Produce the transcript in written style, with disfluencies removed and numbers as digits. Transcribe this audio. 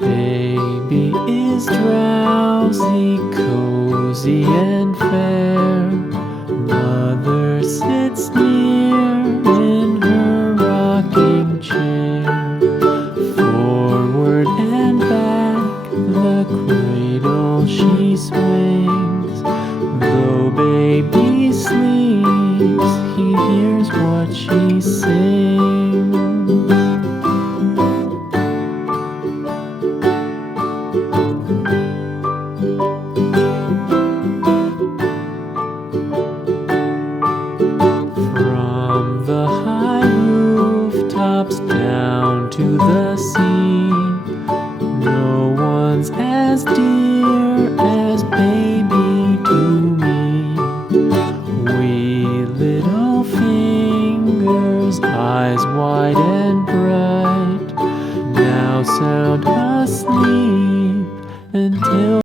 Baby is drowsy, cozy and fair. Mother sits near in her rocking chair. Forward and back the cradle she swings. Though baby sleeps, he hears what she sings. From the high rooftops down to the sea, no one's as dear as baby to me. Wee little fingers, eyes wide and bright, now sound asleep until